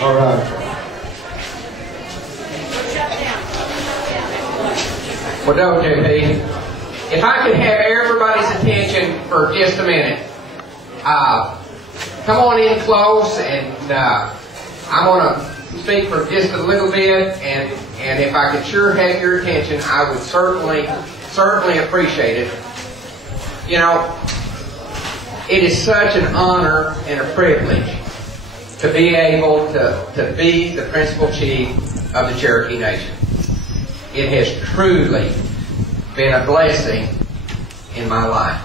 All right. Well, don't you, Pete? If I could have everybody's attention for just a minute. Come on in close, and I want to speak for just a little bit, and if I could sure have your attention, I would certainly appreciate it. You know, it is such an honor and a privilege to be able to be the principal chief of the Cherokee Nation. It has truly been a blessing in my life.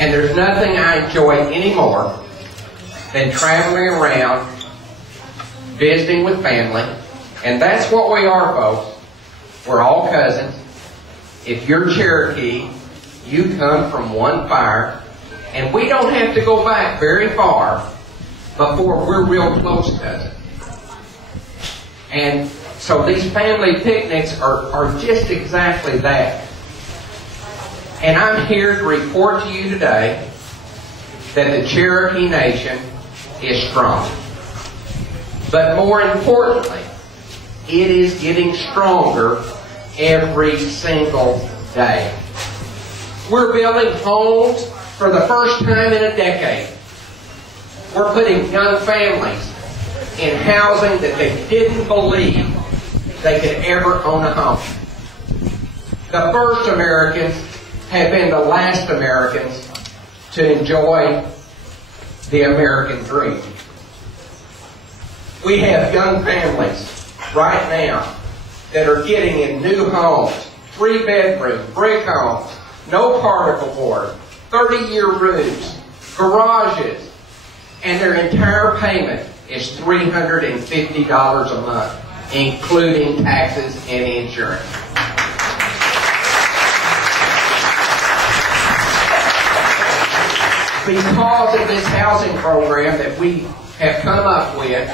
And there's nothing I enjoy any more than traveling around, visiting with family. And that's what we are, folks. We're all cousins. If you're Cherokee, you come from one fire. And we don't have to go back very far before we're real close cousins. And so these family picnics are just exactly that. And I'm here to report to you today that the Cherokee Nation is strong. But more importantly, it is getting stronger every single day. We're building homes for the first time in a decade. We're putting young families in housing that they didn't believe they could ever own a home. The first Americans have been the last Americans to enjoy the American dream. We have young families right now that are getting in new homes, 3-bedroom, brick homes, no particle board, 30-year roofs, garages, and their entire payment is $350 a month, including taxes and insurance. Because of this housing program that we have come up with,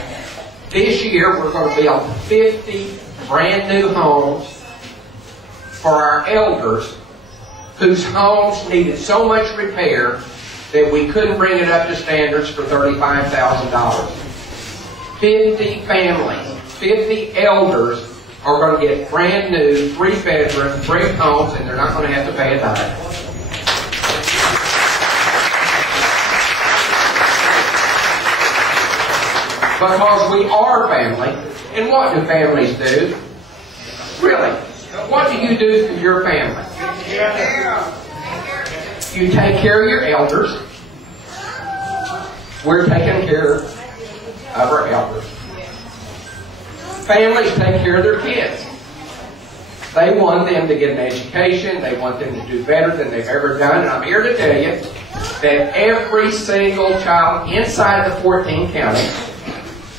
this year we're going to build 50 brand new homes for our elders whose homes needed so much repair that we couldn't bring it up to standards for $35,000. 50 families, 50 elders are going to get brand new 3-bedroom brick homes, and they're not going to have to pay a dime. Because we are family. And what do families do? Really, what do you do for your family? You take care of your elders. We're taking care of our elders. Families take care of their kids. They want them to get an education. They want them to do better than they've ever done. And I'm here to tell you that every single child inside of the 14 counties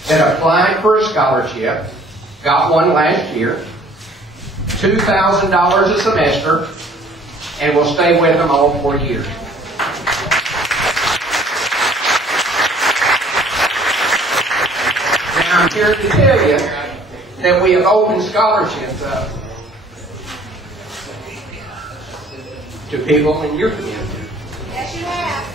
that applied for a scholarship, got one last year, $2,000 a semester, and will stay with them all 4 years. Now I'm here to tell you that we have opened scholarships up to people in your community. Yes, you have.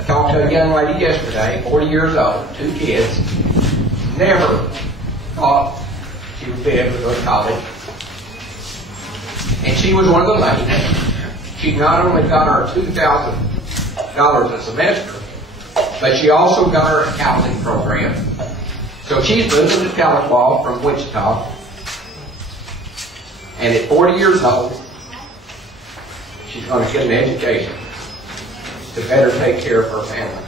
I talked to a young lady yesterday, 40 years old, 2 kids, never thought she would be able to go to college. And she was one of the ladies. She not only got her $2,000 a semester, but she also got her a housing program. So she's moving to Tahlequah from Wichita. And at 40 years old, she's going to get an education to better take care of her family.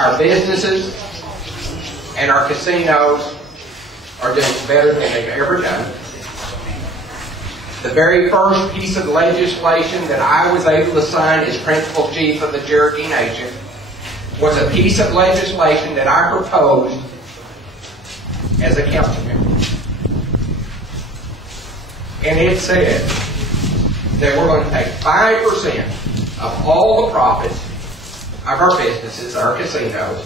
Our businesses and our casinos are doing better than they've ever done. The very first piece of legislation that I was able to sign as principal chief of the Cherokee Nation was a piece of legislation that I proposed as a council member. And it said that we're going to take 5% of all the profits of our businesses, our casinos,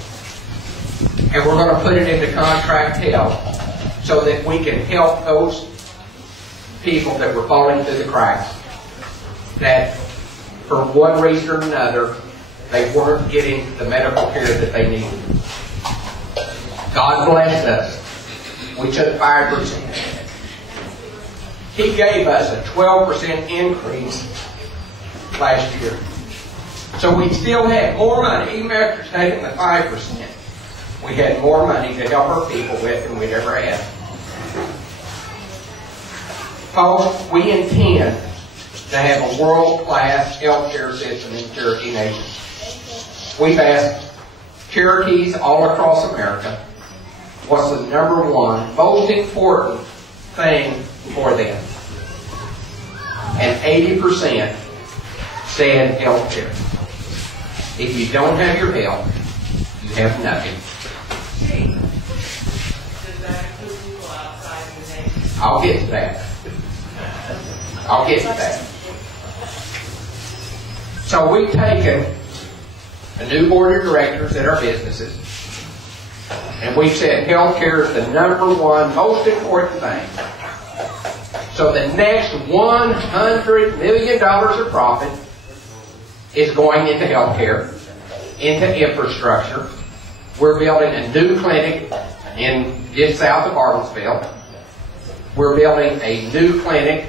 and we're going to put it into contract health so that we can help those people that were falling through the cracks, that for one reason or another, they weren't getting the medical care that they needed. God blessed us. We took 5%. He gave us a 12% increase last year. So we still had more money, even after taking the 5%. We had more money to help our people with than we'd ever had. Folks, we intend to have a world-class healthcare system in Cherokee Nation. We've asked Cherokees all across America what's the number one most important thing for them. And 80% said health care. If you don't have your health, you have nothing. I'll get to that. I'll get to that. So we've taken a new board of directors at our businesses, and we've said health care is the number one most important thing. So the next $100 million of profit is going into health care, into infrastructure. We're building a new clinic just south of Bartlesville. We're building a new clinic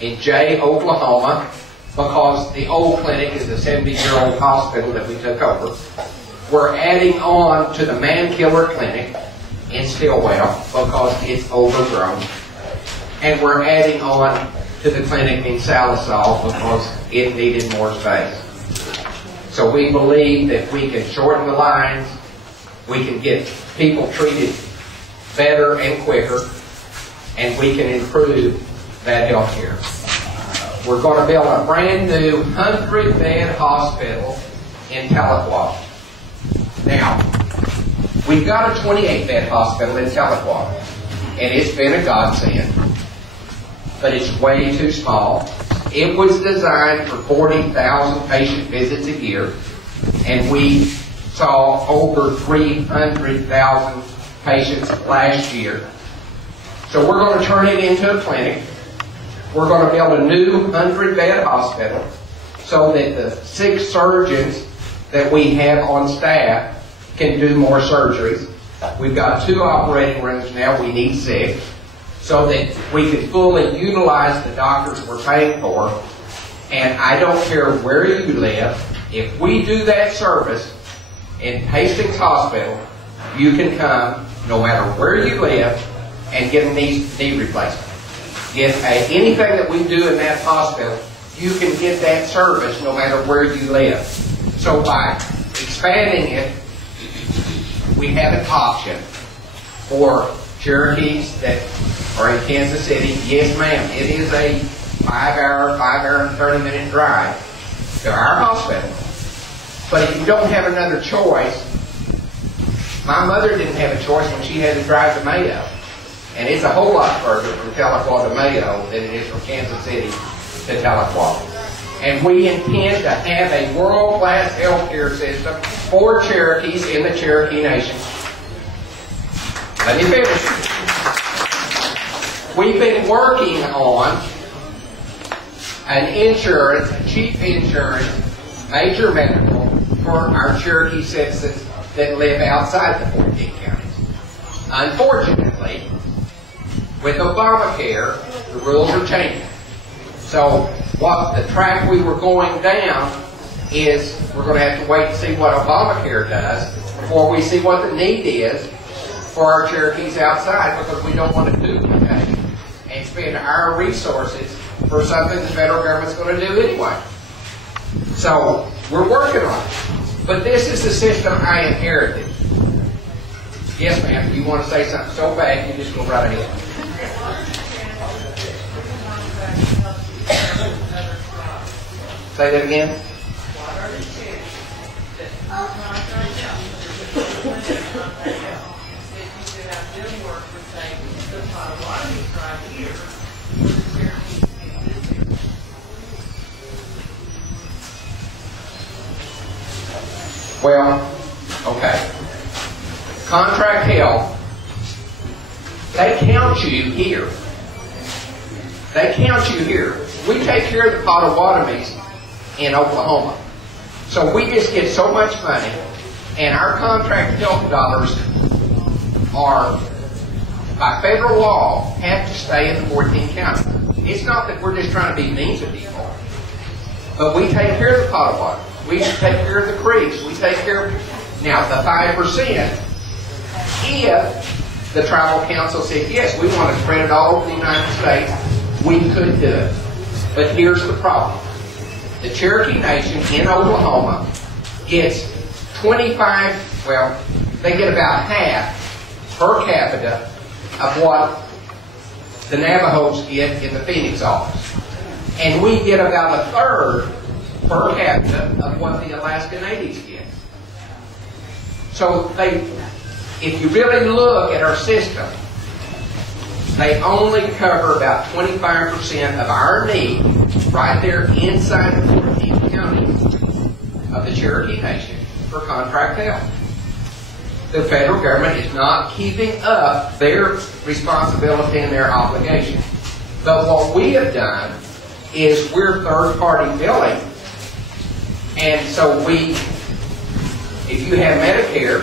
in Jay, Oklahoma, because the old clinic is a 70-year-old hospital that we took over. We're adding on to the Man-Killer Clinic in Stillwell because it's overgrown. And we're adding on to the clinic in Salisal because it needed more space. So we believe that we can shorten the lines, we can get people treated better and quicker, and we can improve that health care. We're going to build a brand new 100-bed hospital in Tahlequah. Now, we've got a 28-bed hospital in Tahlequah, and it's been a godsend, but it's way too small. It was designed for 40,000 patient visits a year, and we saw over 300,000 patients last year. So we're going to turn it into a clinic. We're going to build a new 100-bed hospital so that the 6 surgeons that we have on staff can do more surgeries. We've got 2 operating rooms now. We need 6. So that we can fully utilize the doctors we're paying for. And I don't care where you live, if we do that service in Hastings Hospital, you can come no matter where you live and get a knee replacement. Get anything that we do in that hospital, you can get that service no matter where you live. So by expanding it, we have an option for Cherokees that are in Kansas City. Yes, ma'am, it is a 5-hour and 30-minute drive to our hospital. But if you don't have another choice, my mother didn't have a choice when she had to drive to Mayo. And it's a whole lot further from Tahlequah to Mayo than it is from Kansas City to Tahlequah. And we intend to have a world-class healthcare system for Cherokees in the Cherokee Nation. Let me finish. We've been working on an insurance, a cheap insurance, major medical for our Cherokee citizens that live outside the 14 counties. Unfortunately, with Obamacare, the rules are changing. So what the track we were going down is we're going to have to wait and see what Obamacare does before we see what the need is for our Cherokees outside, because we don't want to duplicate and spend our resources for something the federal government's going to do anyway. So we're working on it. But this is the system I inherited. Yes, ma'am, if you want to say something so bad, you just go right ahead. Say that again. Well, okay. Contract health they count you here. They count you here. We take care of the Potawatomis in Oklahoma. So we just get so much money, and our contract health dollars are, by federal law, have to stay in the 14 counties. It's not that we're just trying to be mean to people, but we take care of the Potawatomis. We take care of the Creeks. We take care of, now, the 5%, if the tribal council said, yes, we want to spread it all over the United States, we could do it. But here's the problem. The Cherokee Nation in Oklahoma gets 25, well, they get about half per capita of what the Navajos get in the Phoenix office. And we get about a third per capita of what the Alaska Natives get. So if you really look at our system, they only cover about 25% of our need right there inside the 14 counties of the Cherokee Nation for contract health. The federal government is not keeping up their responsibility and their obligation. But what we have done is we're third-party billing. And so if you have Medicare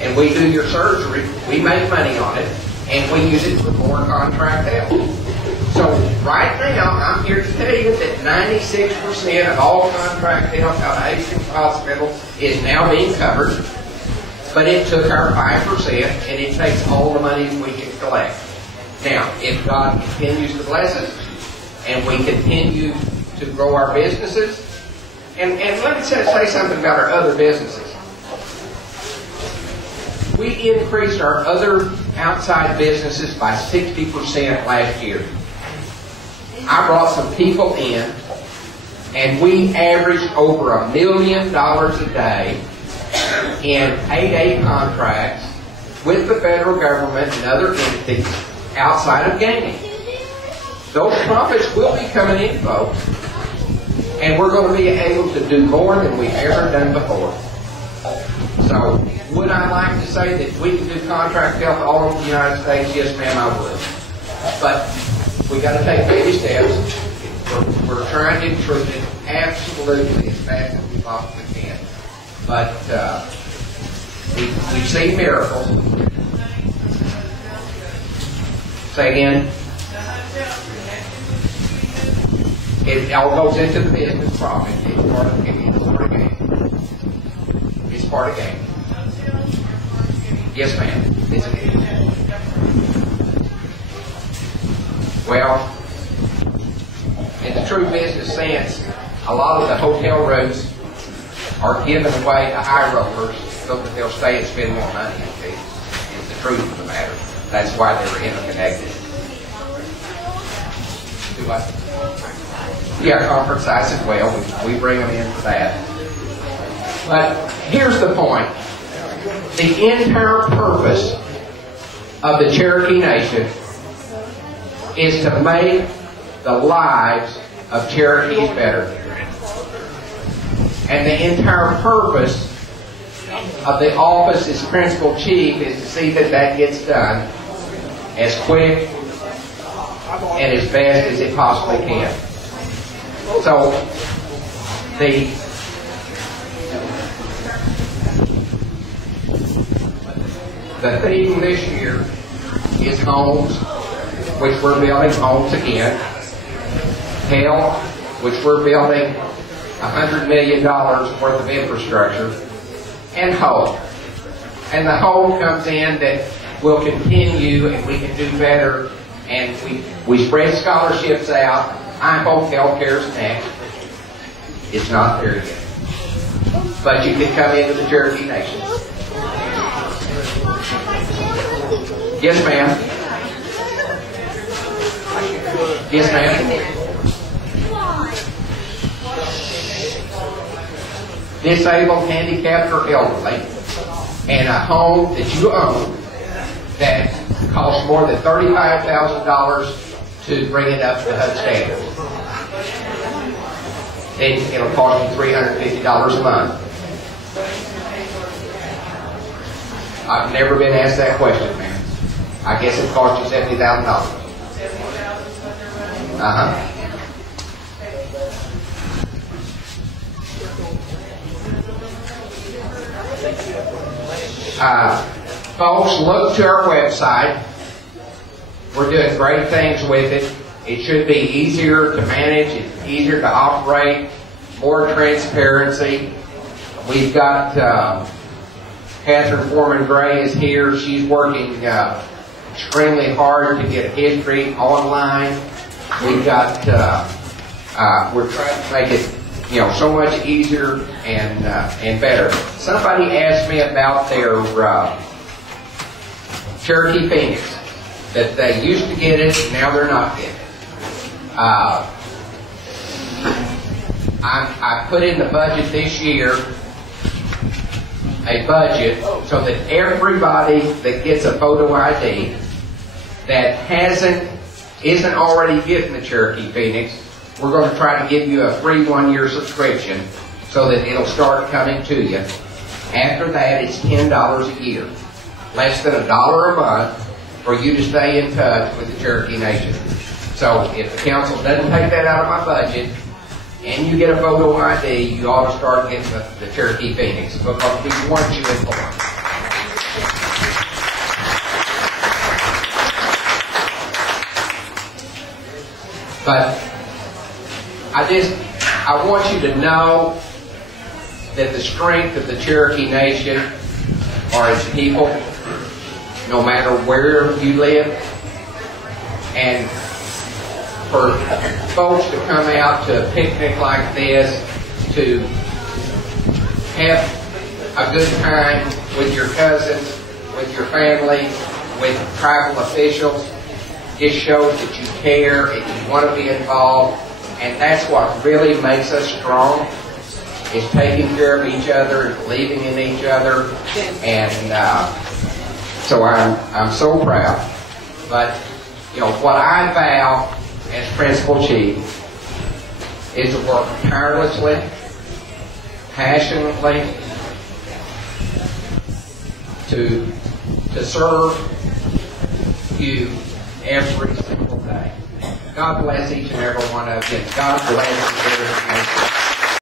and we do your surgery, we make money on it, and we use it for more contract health. So right now, I'm here to tell you that 96% of all contract health out of Hastings Hospital is now being covered. But it took our 5%, and it takes all the money we can collect. Now, if God continues to bless us, and we continue to grow our businesses, and let me say something about our other businesses. We increased our other outside businesses by 60% last year. I brought some people in, and we averaged over $1 million a day in 8A contracts with the federal government and other entities outside of gaming. Those profits will be coming in, folks, and we're going to be able to do more than we've ever done before. So, would I like to say that we can do contract health all over the United States? Yes, ma'am, I would. But we got to take baby steps. We're trying to improve it absolutely as fast as we possibly can. But we've seen miracles. Say again. It all goes into the business profit. It's part of the game. It's part of the game. It's part of the game. Yes, ma'am. It's a game. Well, in the true business sense, a lot of the hotel rooms are given away to high rollers so that they'll stay and spend more money. It's the truth of the matter. That's why they're interconnected. Do I? Yeah, conference sites as well. We bring them in for that. But here's the point. The entire purpose of the Cherokee Nation is to make the lives of Cherokees better. And the entire purpose of the office as principal chief is to see that that gets done as quick and as fast as it possibly can. So, the theme this year is homes, which we're building homes again. Health, which we're building $100 million worth of infrastructure. And hope. And the hope comes in that we'll continue and we can do better, and we spread scholarships out. I hope healthcare's next. It's not there yet. But you can come into the Cherokee Nation. Yes, ma'am. Yes, ma'am. Disabled, handicapped, or elderly, and a home that you own that costs more than $35,000 to bring it up to HUD standard. It'll cost you $350 a month. I've never been asked that question, man. I guess it cost you $70,000. Folks, look to our website. We're doing great things with it. It should be easier to manage, it's easier to operate, more transparency. We've got Catherine Foreman Gray is here. She's working extremely hard to get history online. We've got we're trying to make it so much easier and better. Somebody asked me about their Cherokee Phoenix, that they used to get it, now they're not getting it. I put in the budget this year a budget so that everybody that gets a photo ID that isn't already getting the Cherokee Phoenix, we're going to try to give you a free 1-year subscription so that it'll start coming to you. After that, it's $10 a year, less than $1 a month for you to stay in touch with the Cherokee Nation. So if the council doesn't take that out of my budget, and you get a photo ID, you ought to start getting the Cherokee Phoenix, because we want you informed. But I want you to know that the strength of the Cherokee Nation are its people, no matter where you live. And for folks to come out to a picnic like this, to have a good time with your cousins, with your family, with tribal officials, just shows that you care and you want to be involved. And that's what really makes us strong, is taking care of each other and believing in each other. And so I'm so proud. But what I vow as Principal Chief is to work tirelessly, passionately, to serve you every single day. God bless each and every one of you. God bless you.